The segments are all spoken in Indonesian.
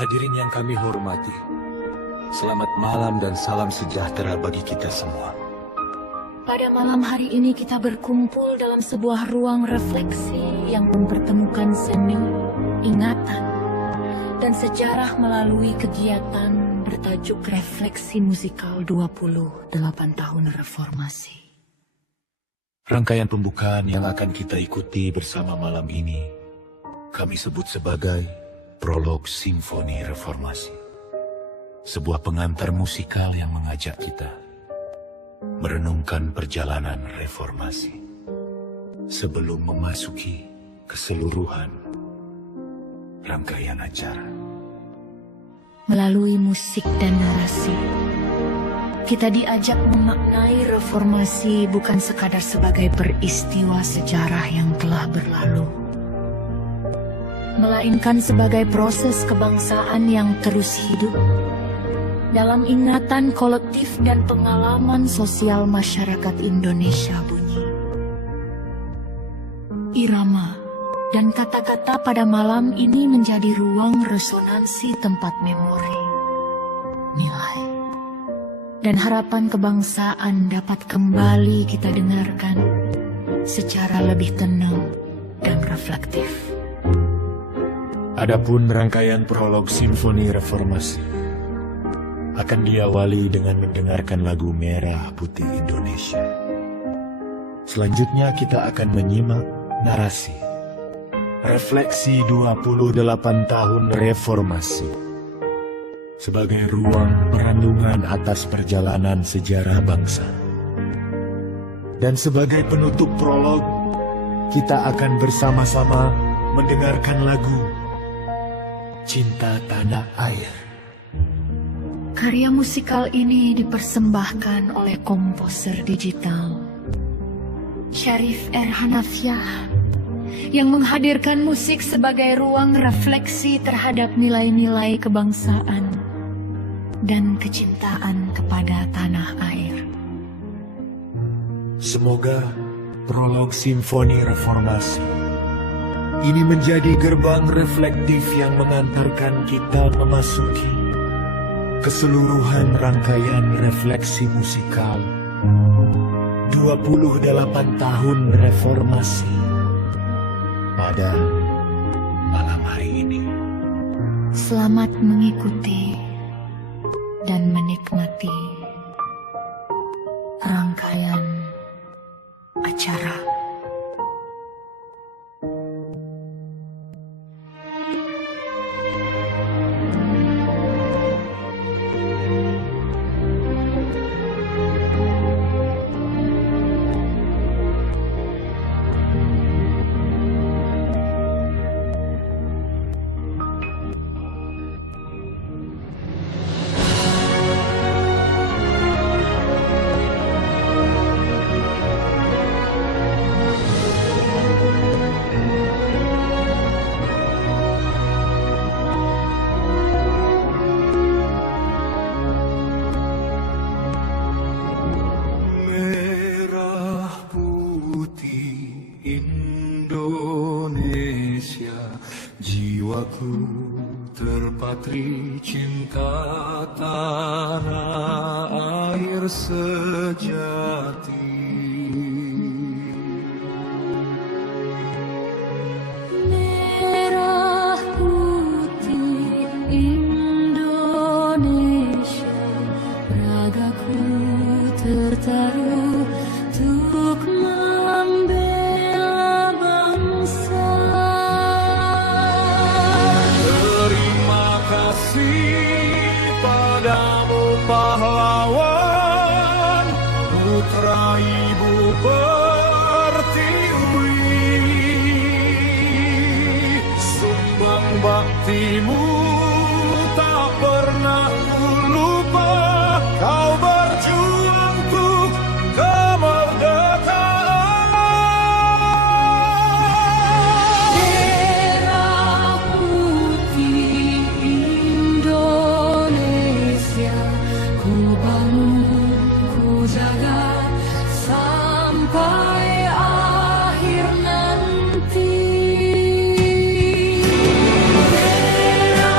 Hadirin yang kami hormati, selamat malam dan salam sejahtera bagi kita semua. Pada malam hari ini kita berkumpul dalam sebuah ruang refleksi yang mempertemukan seni, ingatan, dan sejarah melalui kegiatan bertajuk Refleksi Musikal 28 Tahun Reformasi. Rangkaian pembukaan yang akan kita ikuti bersama malam ini, kami sebut sebagai Prolog Simfoni Reformasi. Sebuah pengantar musikal yang mengajak kita merenungkan perjalanan reformasi sebelum memasuki keseluruhan rangkaian acara. Melalui musik dan narasi, kita diajak memaknai reformasi bukan sekadar sebagai peristiwa sejarah yang telah berlalu, melainkan sebagai proses kebangsaan yang terus hidup dalam ingatan kolektif dan pengalaman sosial masyarakat Indonesia bunyi. Irama dan kata-kata pada malam ini menjadi ruang resonansi tempat memori, nilai, dan harapan kebangsaan dapat kembali kita dengarkan secara lebih tenang dan reflektif. Adapun rangkaian prolog Simfoni Reformasi akan diawali dengan mendengarkan lagu Merah Putih Indonesia. Selanjutnya kita akan menyimak narasi Refleksi 28 Tahun Reformasi sebagai ruang perenungan atas perjalanan sejarah bangsa. Dan sebagai penutup prolog, kita akan bersama-sama mendengarkan lagu Cinta Tanah Air. Karya musikal ini dipersembahkan oleh komposer digital Syarif R. Hanafiah yang menghadirkan musik sebagai ruang refleksi terhadap nilai-nilai kebangsaan dan kecintaan kepada tanah air. Semoga prolog Simfoni Reformasi ini menjadi gerbang reflektif yang mengantarkan kita memasuki keseluruhan rangkaian refleksi musikal 28 tahun reformasi pada malam hari ini. Selamat mengikuti dan menikmati rangkaian acara. Indonesia, jiwaku terpatri cinta tanah air sejati. Merah putih Indonesia, ragaku tertaruh untuk membela bangsa. Terima kasih padamu pahlawan, putra ibu pertiwi. Sumbang baktimu tak pernah ku lupa, kau berjuang untuk kemerdekaan. Merah putih Indonesia, ku bangun, ku jaga sampai akhir nanti. Merah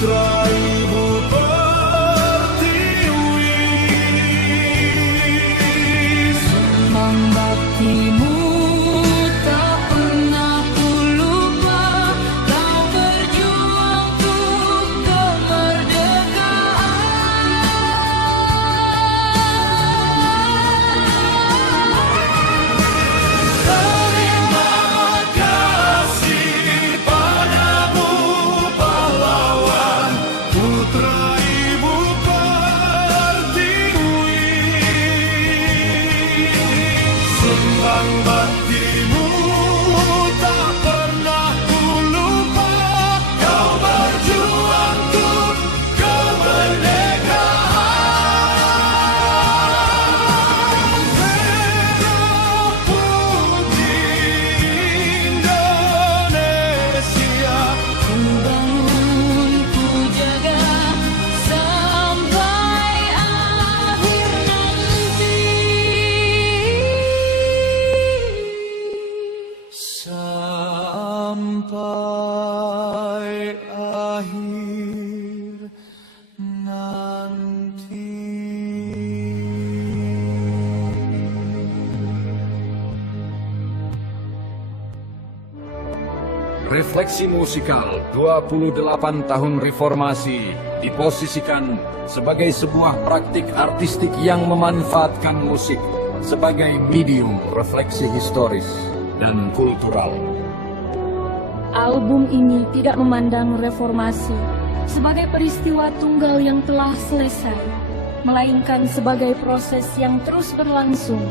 putra ibu pertiwi. Sembang baktimu tak pernah ku lupa, kau berjuang untuk Terima kasih padamu pahlawan, putra ibu pertiwi. Sembang baktimu tak pernah ku lupa, kau berjuang untuk kemerdekaan. Merah putih Indonesia, ku bangun, ku jaga sampai akhir nanti. sampai akhir nanti. Refleksi musikal 28 tahun reformasi diposisikan sebagai sebuah praktik artistik yang memanfaatkan musik sebagai medium refleksi historis dan kultural. Album ini tidak memandang reformasi sebagai peristiwa tunggal yang telah selesai, melainkan sebagai proses yang terus berlangsung,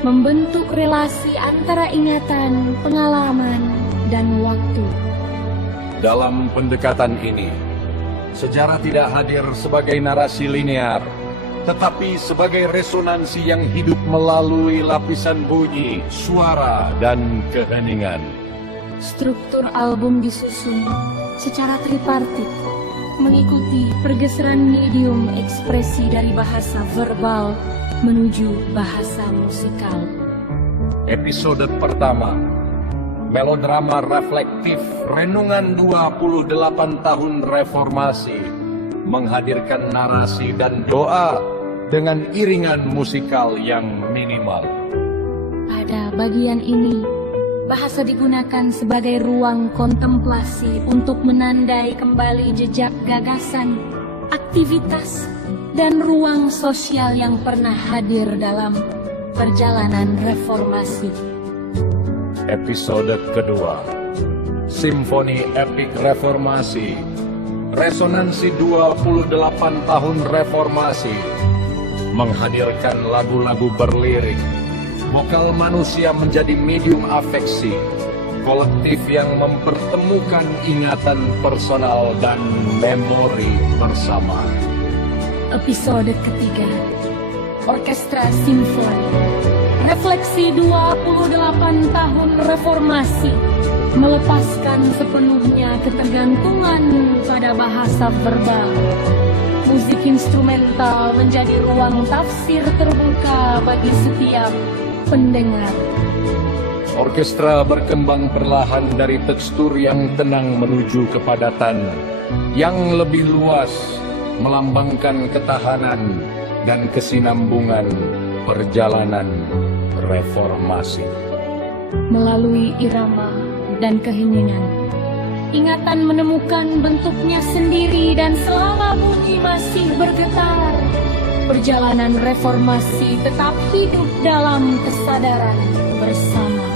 membentuk relasi antara ingatan, pengalaman, dan waktu. Dalam pendekatan ini, sejarah tidak hadir sebagai narasi linear, tetapi sebagai resonansi yang hidup melalui lapisan bunyi, suara, dan keheningan. Struktur album disusun secara tripartit, mengikuti pergeseran medium ekspresi dari bahasa verbal menuju bahasa musikal. Episode pertama, melodrama reflektif renungan 28 tahun reformasi, menghadirkan narasi dan doa dengan iringan musikal yang minimal. Pada bagian ini, bahasa digunakan sebagai ruang kontemplasi untuk menandai kembali jejak gagasan, aktivitas, dan ruang sosial yang pernah hadir dalam perjalanan reformasi. Episode kedua, Simfoni Epik Reformasi, resonansi 28 tahun reformasi, menghadirkan lagu-lagu berlirik, vokal manusia menjadi medium afeksi, kolektif yang mempertemukan ingatan personal dan memori bersama. Episode ketiga, Orkestra Simfoni, refleksi 28 tahun reformasi, melepaskan sepenuhnya ketergantungan pada bahasa verbal. Musik instrumental menjadi ruang tafsir terbuka bagi setiap pendengar. Orkestra berkembang perlahan dari tekstur yang tenang menuju kepadatan yang lebih luas, melambangkan ketahanan dan kesinambungan perjalanan reformasi. Melalui irama dan keheningan, ingatan menemukan bentuknya sendiri dan selama bunyi masih bergetar, perjalanan reformasi tetap hidup dalam kesadaran bersama.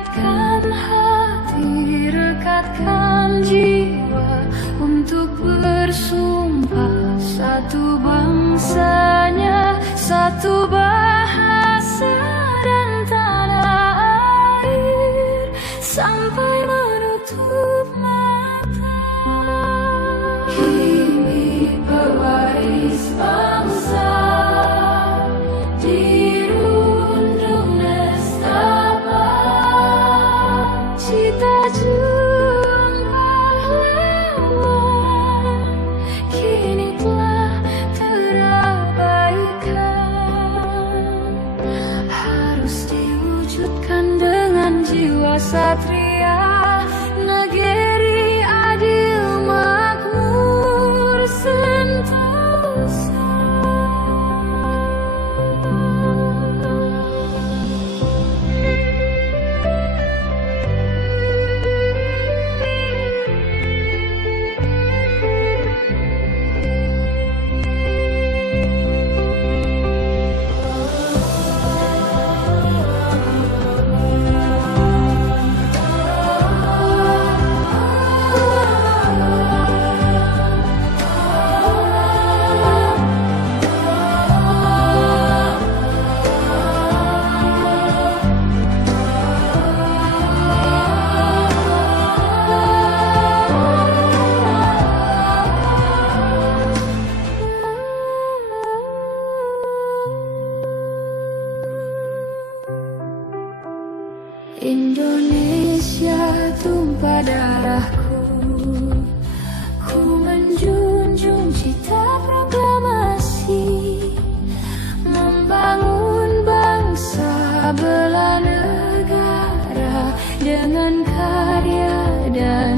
Dekatkan hati, rekatkan jiwa untuk bersumpah satu bangsanya, satu bahasa dan tanah air sampai menutup mata. Kini pewaris bangsa dirundung nestapa, cita juang pahlawan kini telah terabaikan. Harus diwujudkan dengan jiwa satria, negeri adil makmur sentosa. Indonesia tumpah darahku, ku menjunjung cita proklamasi, membangun bangsa bela negara dengan karya dan